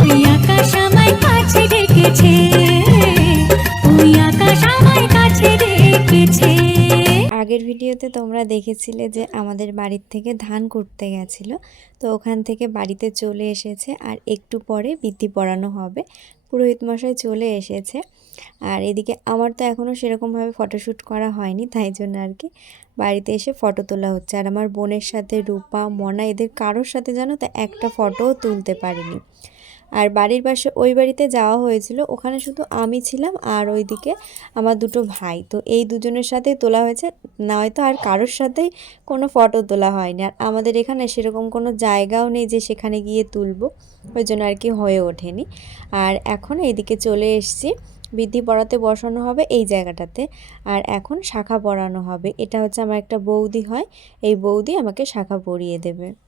ওই আকাশ আমায় কাছে ওই আকাশ আমায় কাছে আগের ভিডিওতে তোমরা দেখেছিলে যে আমাদের বাড়ির থেকে ধান কুটতে গেছিল। তো ওখান থেকে বাড়িতে চলে এসেছে আর একটু পরে বৃদ্ধি পড়ানো হবে। পুরোহিত মশাই চলে এসেছে। আর এদিকে আমার তো এখনও সেরকমভাবে ফটোশ্যুট করা হয়নি, তাই জন্য আর কি। বাড়িতে এসে ফটো তোলা হচ্ছে। আর আমার বোনের সাথে রূপা, মনা এদের কারোর সাথে জানো তো একটা ফটোও তুলতে পারিনি। আর বাড়ির পাশে ওই বাড়িতে যাওয়া হয়েছিল। ওখানে শুধু আমি ছিলাম আর ওইদিকে আমার দুটো ভাই। তো এই দুজনের সাথে তোলা হয়েছে। নয়তো আর কারোর সাথেই কোনো ফটো তোলা হয়নি। আর আমাদের এখানে সেরকম কোনো জায়গাও নেই যে সেখানে গিয়ে তুলবো। ওই জন্য আর কি হয়ে ওঠেনি। আর এখন এইদিকে চলে এসেছি। বৃদ্ধি পড়াতে বসানো হবে এই জায়গাটাতে। আর এখন শাখা পরানো হবে। এটা হচ্ছে আমার একটা বৌদি হয়। এই বৌদি আমাকে শাখা পরিয়ে দেবে।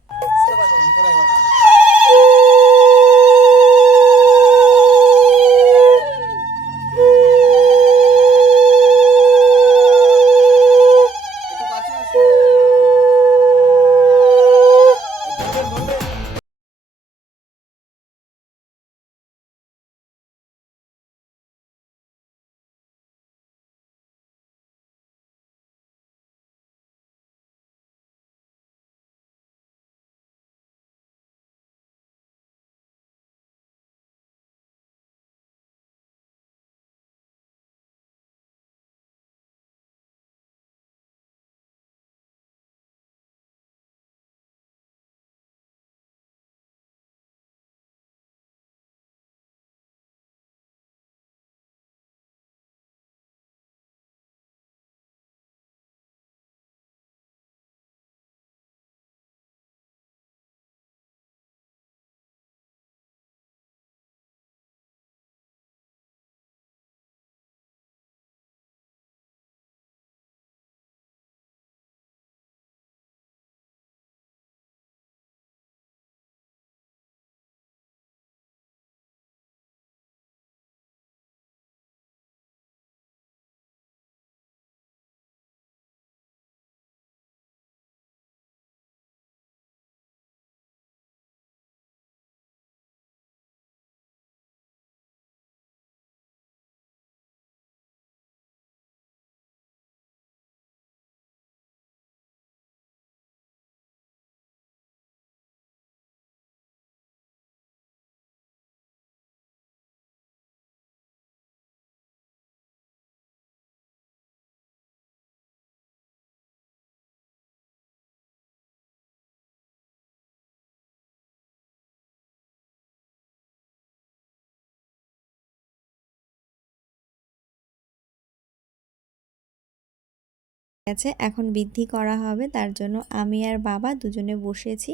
গেছে এখন বৃদ্ধি করা হবে। তার জন্য আমি আর বাবা দুজনে বসেছি।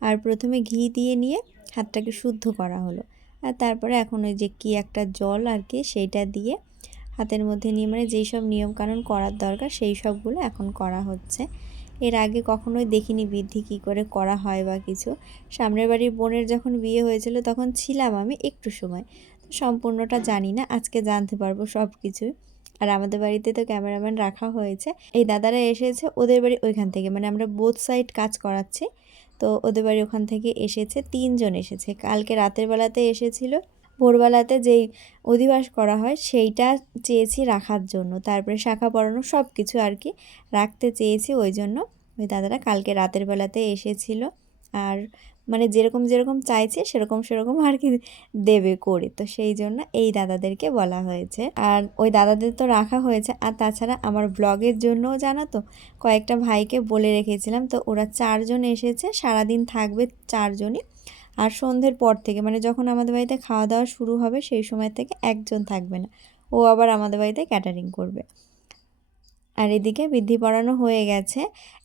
আর প্রথমে ঘি দিয়ে নিয়ে হাতটাকে শুদ্ধ করা হলো। আর তারপরে এখন ওই যে কি একটা জল আর কি, সেইটা দিয়ে হাতের মধ্যে নিয়ে মানে যেই সব নিয়মকানুন করার দরকার, সেই সবগুলো এখন করা হচ্ছে। এর আগে কখনোই দেখিনি বৃদ্ধি কি করে করা হয় বা কিছু। সামনের বাড়ির বোনের যখন বিয়ে হয়েছিল, তখন ছিলাম আমি একটু সময়। সম্পূর্ণটা জানি না, আজকে জানতে পারব সব কিছুই আর আমাদের বাড়িতে তো ক্যামেরাম্যান রাখা হয়েছে। এই দাদারা এসেছে, ওদের বাড়ি ওইখান থেকে। মানে আমরা বোথ সাইড কাজ করাচ্ছি। তো ওদের বাড়ি ওখান থেকে এসেছে, তিনজন এসেছে। কালকে রাতের বেলাতে এসেছিল। ভোরবেলাতে যেই অধিবাস করা হয়, সেইটা চেয়েছি রাখার জন্য। তারপরে শাখা পড়ানো সব কিছু আর কি রাখতে চেয়েছি ওই জন্য। ওই দাদারা কালকে রাতের বেলাতে এসেছিল। আর মানে যেরকম যেরকম চাইছে, সেরকম সেরকম আর কি দেবে করে। তো সেই জন্য এই দাদাদেরকে বলা হয়েছে। আর ওই দাদাদের তো রাখা হয়েছে। আর তাছাড়া আমার ব্লগের জন্যও জানো তো, কয়েকটা ভাইকে বলে রেখেছিলাম। তো ওরা চারজন এসেছে, সারাদিন থাকবে চারজনই। আর সন্ধ্যের পর থেকে মানে যখন আমাদের বাড়িতে খাওয়া দাওয়া শুরু হবে, সেই সময় থেকে একজন থাকবে না। ও আবার আমাদের বাড়িতে ক্যাটারিং করবে। আর এদিকে বৃদ্ধি পড়ানো হয়ে গেছে।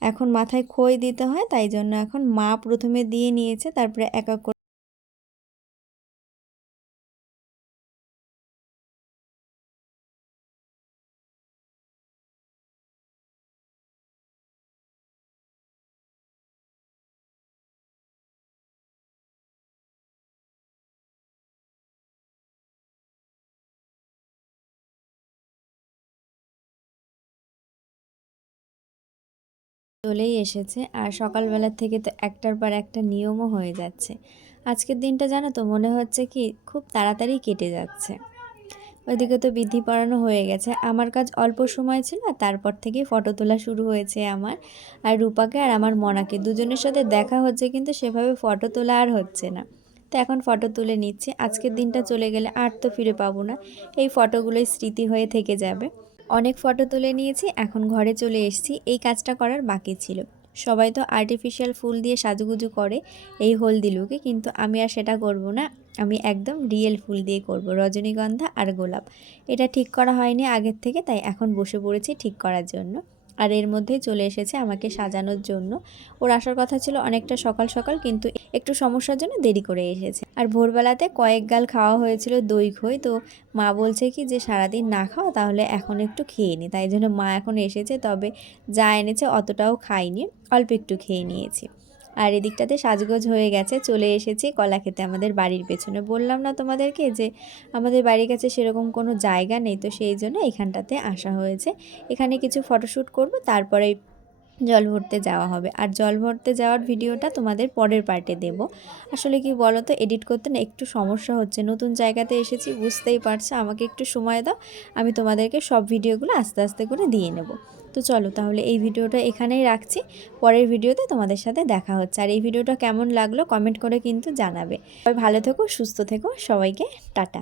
এখন মাথায় খই দিতে হয়, তাই জন্য এখন মা প্রথমে দিয়ে নিয়েছে, তারপরে এক এক চলেই এসেছে আর সকালবেলা থেকে তো একটার পর একটা নিয়মও হয়ে যাচ্ছে। আজকের দিনটা জানো তো মনে হচ্ছে কি খুব তাড়াতাড়ি কেটে যাচ্ছে। ওইদিকে তো বৃদ্ধি পড়ানো হয়ে গেছে। আমার কাজ অল্প সময় ছিল, তারপর থেকে ফটো তোলা শুরু হয়েছে আমার আর রূপাকে আর আমার মনাকে। দুজনের সাথে দেখা হচ্ছে কিন্তু সেভাবে ফটো তোলা আর হচ্ছে না। তো এখন ফটো তুলে নিচ্ছি। আজকের দিনটা চলে গেলে আর তো ফিরে পাবো না। এই ফটোগুলোই স্মৃতি হয়ে থেকে যাবে। অনেক ফটো তুলে নিয়েছি, এখন ঘরে চলে এসেছি। এই কাজটা করার বাকি ছিল। সবাই তো আর্টিফিশিয়াল ফুল দিয়ে সাজুগুজু করে এই হলদি লুকে কিন্তু আমি আর সেটা করব না। আমি একদম রিয়েল ফুল দিয়ে করব, রজনীগন্ধা আর গোলাপ। এটা ঠিক করা হয়নি আগের থেকে, তাই এখন বসে পড়েছি ঠিক করার জন্য। আর এর মধ্যেই চলে এসেছে আমাকে সাজানোর জন্য। ওর আসার কথা ছিল অনেকটা সকাল সকাল, কিন্তু একটু সমস্যার জন্য দেরি করে এসেছে। আর ভোরবেলাতে কয়েক গাল খাওয়া হয়েছিল দই খই, তো মা বলছে কি যে, সারাদিন না খাও, তাহলে এখন একটু খেয়ে নি। তাই জন্য মা এখন এসেছে, তবে যা এনেছে অতটাও খাইনি, অল্প একটু খেয়ে নিয়েছি। আর এদিকটাতে সাজগোজ হয়ে গেছে, চলে এসেছি কলা খেতে। আমাদের বাড়ির পেছনে বললাম না তোমাদেরকে যে আমাদের বাড়ির কাছে সেরকম কোনো জায়গা নেই, তো সেই জন্য এখানটাতে আসা হয়েছে। এখানে কিছু ফটোশ্যুট করব, তারপরে জল ভরতে যাওয়া হবে। আর জল ভরতে যাওয়ার ভিডিওটা তোমাদের পরের পার্টে দেব। আসলে কি বলো তো এডিট করতে না একটু সমস্যা হচ্ছে। নতুন জায়গাতে এসেছি, বুঝতেই পারছ, আমাকে একটু সময় দাও, আমি তোমাদেরকে সব ভিডিওগুলো আস্তে আস্তে করে দিয়ে নেব। তো চলো তাহলে এই ভিডিওটা এখানেই রাখছি। পরের ভিডিওতে তোমাদের সাথে দেখা হচ্ছে। আর এই ভিডিওটা কেমন লাগল কমেন্ট করে কিন্তু জানাবে। ভালো থেকো, সুস্থ থেকো, সবাইকে টাটা।